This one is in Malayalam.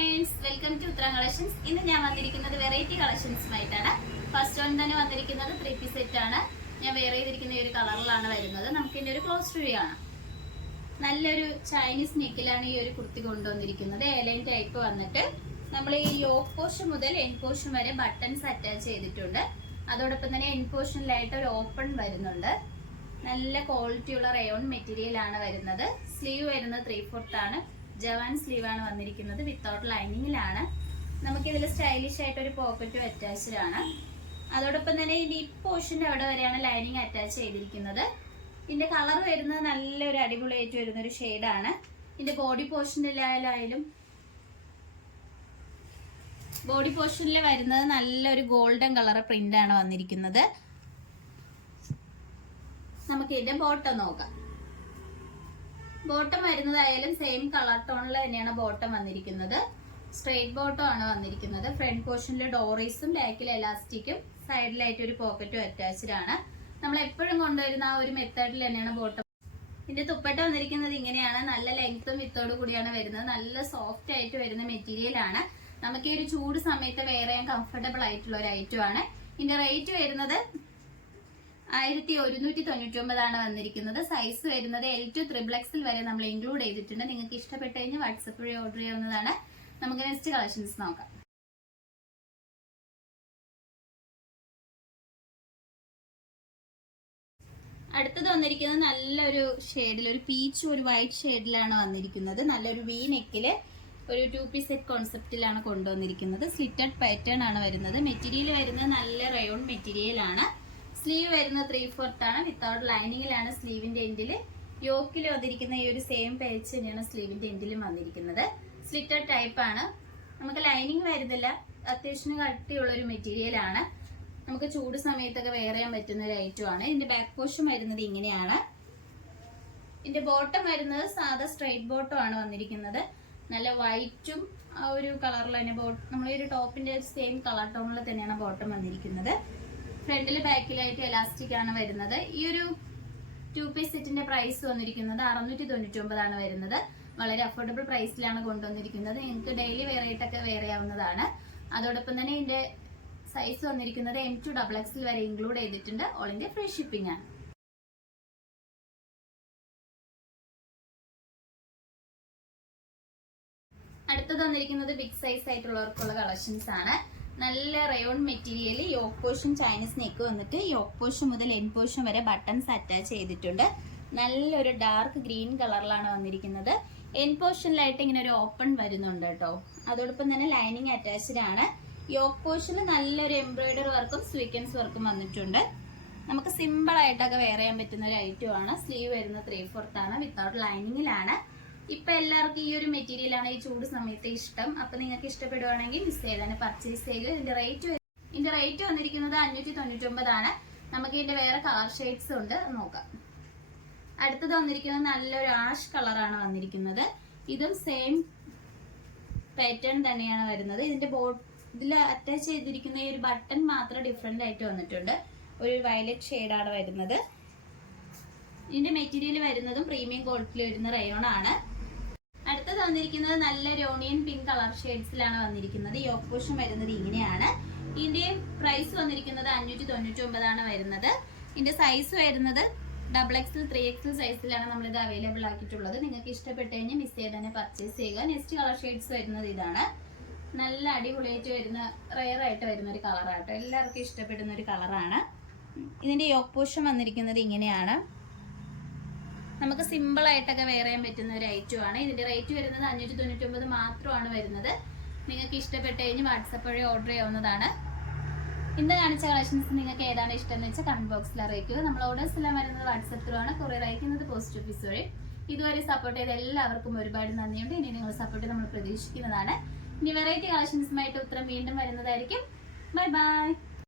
Friends, welcome to Uttara collections. ഇന്ന് ഞാൻ വന്നിരിക്കുന്നത് വെറൈറ്റി കളക്ഷൻസുമായിട്ടാണ്. ഫസ്റ്റ് വൺ തന്നെ വന്നിരിക്കുന്നത് 3 പീസ് സെറ്റ് ആണ്. ഞാൻ വെയർ ചെയ്തിരിക്കുന്ന ഈ ഒരു കളറിലാണ് വരുന്നത്. നമുക്ക് ഇതിന്റെ ഒരു ക്ലോസ് റിവ്യൂ ആണ്. നല്ലൊരു ചൈനീസ് നെക്കിലാണ് ഈ ഒരു കുർത്തി കൊണ്ടുവന്നിരിക്കുന്നത്. എലൈൻ ടൈപ്പ് വന്നിട്ട് നമ്മൾ ഈ യോക്ക് പോർഷൻ മുതൽ എൻ പോർഷൻ വരെ ബട്ടൺസ് അറ്റാച്ച് ചെയ്തിട്ടുണ്ട്. അതോടൊപ്പം തന്നെ എൻ പോർഷനിലായിട്ട് ഒരു ഓപ്പൺ വരുന്നുണ്ട്. നല്ല ക്വാളിറ്റിയുള്ള റയോൺ മെറ്റീരിയൽ ആണ് വരുന്നത്. സ്ലീവ് വരുന്നത് 3/4 ആണ്. ജവാൻ സ്ലീവ് ആണ് വന്നിരിക്കുന്നത്. വിത്തൗട്ട് ലൈനിങ്ങിലാണ്. നമുക്കിതിൽ സ്റ്റൈലിഷ് ആയിട്ട് ഒരു പോക്കറ്റും അറ്റാച്ച്ഡ് ആണ്. അതോടൊപ്പം തന്നെ ഈ ഡിപ്പ് പോർഷന്റെ അവിടെ വരെയാണ് ലൈനിങ് അറ്റാച്ച് ചെയ്തിരിക്കുന്നത്. ഇതിന്റെ കളർ വരുന്നത് നല്ലൊരു അടിപൊളിയായിട്ട് വരുന്ന ഒരു ഷെയ്ഡാണ്. ഇതിന്റെ ബോഡി പോർഷനിൽ വരുന്നത് നല്ലൊരു ഗോൾഡൻ കളർ പ്രിന്റ് ആണ് വന്നിരിക്കുന്നത്. നമുക്ക് ഇതിന്റെ ബോട്ടം നോക്കാം. ബോട്ടം വരുന്നതായാലും സെയിം കളർ ടോണിൽ തന്നെയാണ് ബോട്ടം വന്നിരിക്കുന്നത്. സ്ട്രെയിറ്റ് ബോട്ടം ആണ് വന്നിരിക്കുന്നത്. ഫ്രണ്ട് പോർഷനിൽ ഡോറീസും ബാക്കിൽ എലാസ്റ്റിക്കും സൈഡിലായിട്ട് ഒരു പോക്കറ്റും അറ്റാച്ച്ഡ് ആണ്. നമ്മൾ എപ്പോഴും കൊണ്ടുവരുന്ന ആ ഒരു മെത്തേഡിൽ തന്നെയാണ് ബോട്ടം. ഇതിന്റെ തുപ്പട്ട വന്നിരിക്കുന്നത് ഇങ്ങനെയാണ്. നല്ല ലെങ്ത്തും വിത്തോട് കൂടിയാണ് വരുന്നത്. നല്ല സോഫ്റ്റ് ആയിട്ട് വരുന്ന മെറ്റീരിയൽ ആണ്. നമുക്ക് ഈ ഒരു ചൂട് സമയത്ത് വെയർ ചെയ്യാൻ കംഫർട്ടബിൾ ആയിട്ടുള്ള ഒരു ഐറ്റം ആണ്. ഇതിന്റെ റേറ്റ് വരുന്നത് 1199 ആണ് വന്നിരിക്കുന്നത്. സൈസ് വരുന്നത് L to XXL വരെ നമ്മൾ ഇൻക്ലൂഡ് ചെയ്തിട്ടുണ്ട്. നിങ്ങൾക്ക് ഇഷ്ടപ്പെട്ട് കഴിഞ്ഞാൽ വാട്സപ്പ് വഴി ഓർഡർ ചെയ്യാവുന്നതാണ്. നമുക്ക് നെക്സ്റ്റ് കളക്ഷൻസ് നോക്കാം. അടുത്തത് വന്നിരിക്കുന്നത് നല്ലൊരു ഷെയ്ഡിൽ, ഒരു പീച്ചും ഒരു വൈറ്റ് ഷെയ്ഡിലാണ് വന്നിരിക്കുന്നത്. നല്ലൊരു വി നെക്കില് ഒരു 2 പീസ് സെറ്റ് കോൺസെപ്റ്റിലാണ് കൊണ്ടുവന്നിരിക്കുന്നത്. സ്ലിറ്റഡ് പാറ്റേൺ ആണ് വരുന്നത്. മെറ്റീരിയൽ വരുന്നത് നല്ല റയോൺ മെറ്റീരിയൽ ആണ്. സ്ലീവ് വരുന്നത് 3/4 ആണ്. വിത്തൗട്ട് ലൈനിങ്ങിലാണ് സ്ലീവിന്റെ എൻഡിൽ. യോക്കിൽ വന്നിരിക്കുന്ന ഈ ഒരു സെയിം പേച്ച് തന്നെയാണ് സ്ലീവിന്റെ എൻഡിലും വന്നിരിക്കുന്നത്. സ്ലിറ്റഡ് ടൈപ്പ് ആണ്. നമുക്ക് ലൈനിങ് വരുന്നില്ല. അത്യാവശ്യം കട്ടിയുള്ള ഒരു മെറ്റീരിയൽ ആണ്. നമുക്ക് ചൂട് സമയത്തൊക്കെ വെയർ ചെയ്യാൻ പറ്റുന്ന ഒരു ഐറ്റം ആണ്. ഇതിന്റെ ബാക്ക് പോർഷൻ വരുന്നത് ഇങ്ങനെയാണ്. ഇതിന്റെ ബോട്ടം വരുന്നത് സാധാ സ്ട്രെയിറ്റ് ബോട്ടം ആണ് വന്നിരിക്കുന്നത്. നല്ല വൈറ്റും ആ ഒരു കളറിൽ തന്നെ നമ്മളെ ഒരു ടോപ്പിന്റെ സെയിം കളർ ടോണിൽ തന്നെയാണ് ബോട്ടം വന്നിരിക്കുന്നത്. ഫ്രണ്ടില് ബാക്കിലായിട്ട് എലാസ്റ്റിക് ആണ് വരുന്നത്. ഈ ഒരു 2 പീസ് സെറ്റിന്റെ പ്രൈസ് വന്നിരിക്കുന്നത് 699 ആണ് വരുന്നത്. വളരെ അഫോർഡബിൾ പ്രൈസിലാണ് കൊണ്ടുവന്നിരിക്കുന്നത്. നിങ്ങൾക്ക് ഡെയിലി വെയർ ആയിട്ടൊക്കെ വെയർ ചെയ്യാവുന്നതാണ്. അതോടൊപ്പം തന്നെ ഇതിന്റെ സൈസ് വന്നിരിക്കുന്നത് M to XXL വരെ ഇൻക്ലൂഡ് ചെയ്തിട്ടുണ്ട്. ഓൾ ഇന്ത്യ ഫ്രീ ഷിപ്പിംഗ് ആണ്. അടുത്തത് വന്നിരിക്കുന്നത് ബിഗ് സൈസ് ആയിട്ടുള്ളവർക്കുള്ള കളക്ഷൻസ് ആണ്. നല്ല rayon material, yoke portion Chinese neck വന്നിട്ട് യോക്ക് പോർഷൻ മുതൽ എൻ പോർഷൻ വരെ ബട്ടൺസ് അറ്റാച്ച് ചെയ്തിട്ടുണ്ട്. നല്ലൊരു ഡാർക്ക് ഗ്രീൻ കളറിലാണ് വന്നിരിക്കുന്നത്. എൻ പോർഷനിലായിട്ട് ഇങ്ങനെ ഒരു ഓപ്പൺ വരുന്നുണ്ട് കേട്ടോ. അതോടൊപ്പം തന്നെ ലൈനിങ് അറ്റാച്ച്ഡ് ആണ്. യോക്ക് പോർഷനിൽ നല്ലൊരു എംബ്രോയിഡറി വർക്കും സ്വീക്വൻസ് വർക്കും വന്നിട്ടുണ്ട്. നമുക്ക് സിമ്പിൾ ആയിട്ടൊക്കെ വെയർ ചെയ്യാൻ പറ്റുന്ന ഒരു ഐറ്റം ആണ്. സ്ലീവ് വരുന്നത് 3/4 ആണ്. വിത്തൗട്ട് ലൈനിങ്ങിലാണ്. ഇപ്പൊ എല്ലാവർക്കും ഈ ഒരു മെറ്റീരിയൽ ആണ് ഈ ചൂട് സമയത്ത് ഇഷ്ടം. അപ്പൊ നിങ്ങൾക്ക് ഇഷ്ടപ്പെടുവാണെങ്കിൽ മിസ് ചെയ്താണ് പർച്ചേസ് ചെയ്യുക. ഇതിന്റെ റേറ്റ് വന്നിരിക്കുന്നത് 599 ആണ്. നമുക്ക് ഇതിന്റെ വേറെ കളർ ഷെയ്ഡ്സ് ഉണ്ട്, നോക്കാം. അടുത്തത് വന്നിരിക്കുന്നത് നല്ലൊരു ആഷ് കളറാണ് വന്നിരിക്കുന്നത്. ഇതും സെയിം പാറ്റേൺ തന്നെയാണ് വരുന്നത്. ഇതിൽ അറ്റാച്ച് ചെയ്തിരിക്കുന്ന ഈ ഒരു ബട്ടൺ മാത്രം ഡിഫറെന്റ് ആയിട്ട് വന്നിട്ടുണ്ട്. ഒരു വയലറ്റ് ഷെയ്ഡാണ് വരുന്നത്. ഇതിന്റെ മെറ്റീരിയൽ വരുന്നതും പ്രീമിയം ക്വാളിറ്റിയിൽ വരുന്ന റയോൺ ആണ്. അടുത്തത് വന്നിരിക്കുന്നത് നല്ലൊരു ഓണിയൻ പിങ്ക് കളർ ഷെയ്ഡ്സിലാണ് വന്നിരിക്കുന്നത്. യോക്ക് പോർഷൻ വരുന്നത് ഇങ്ങനെയാണ്. ഇതിന്റെ പ്രൈസ് വന്നിരിക്കുന്നത് 599 ആണ് വരുന്നത്. ഇതിന്റെ സൈസ് വരുന്നത് XXL 3XL സൈസിലാണ് നമ്മളിത് അവൈലബിൾ ആക്കിയിട്ടുള്ളത്. നിങ്ങൾക്ക് ഇഷ്ടപ്പെട്ട് കഴിഞ്ഞാൽ മിസ് ചെയ്ത് തന്നെ പർച്ചേസ് ചെയ്യുക. നെക്സ്റ്റ് കളർ ഷെയ്ഡ്സ് വരുന്നത് ഇതാണ്. നല്ല അടിപൊളിയായിട്ട് വരുന്ന റെയർ ആയിട്ട് വരുന്ന ഒരു കളറാട്ടോ. എല്ലാവർക്കും ഇഷ്ടപ്പെടുന്ന ഒരു കളറാണ്. ഇതിന്റെ യോക്ക് പോർഷൻ വന്നിരിക്കുന്നത് ഇങ്ങനെയാണ്. നമുക്ക് സിമ്പിൾ ആയിട്ടൊക്കെ വെയർ ചെയ്യാൻ പറ്റുന്ന ഒരു ഐറ്റം ആണ്. ഇതിന്റെ റേറ്റ് വരുന്നത് 599 മാത്രമാണ് വരുന്നത്. നിങ്ങൾക്ക് ഇഷ്ടപ്പെട്ട് കഴിഞ്ഞ് വാട്സപ്പ് വഴി ഓർഡർ ചെയ്യാവുന്നതാണ്. ഇന്ന് കാണിച്ച കളക്ഷൻസ് നിങ്ങൾക്ക് ഏതാണ് ഇഷ്ടം എന്ന് വെച്ചാൽ കമന്റ് ബോക്സിൽ അറിയിക്കുക. നമ്മൾ ഓർഡേഴ്സ് എല്ലാം വരുന്നത് വാട്സപ്പ് ത്രൂ ആണ്. കൊറിയർ അയക്കുന്നത് പോസ്റ്റ് ഓഫീസ് വഴി. ഇതുവരെ സപ്പോർട്ട് ചെയ്ത എല്ലാവർക്കും ഒരുപാട് നന്ദിയുണ്ട്. ഇനി നിങ്ങൾ സപ്പോർട്ട് നമ്മൾ പ്രതീക്ഷിക്കുന്നതാണ്. ഇനി വെറൈറ്റി കളക്ഷൻസുമായിട്ട് ഉത്തരം വീണ്ടും വരുന്നതായിരിക്കും. Bye bye.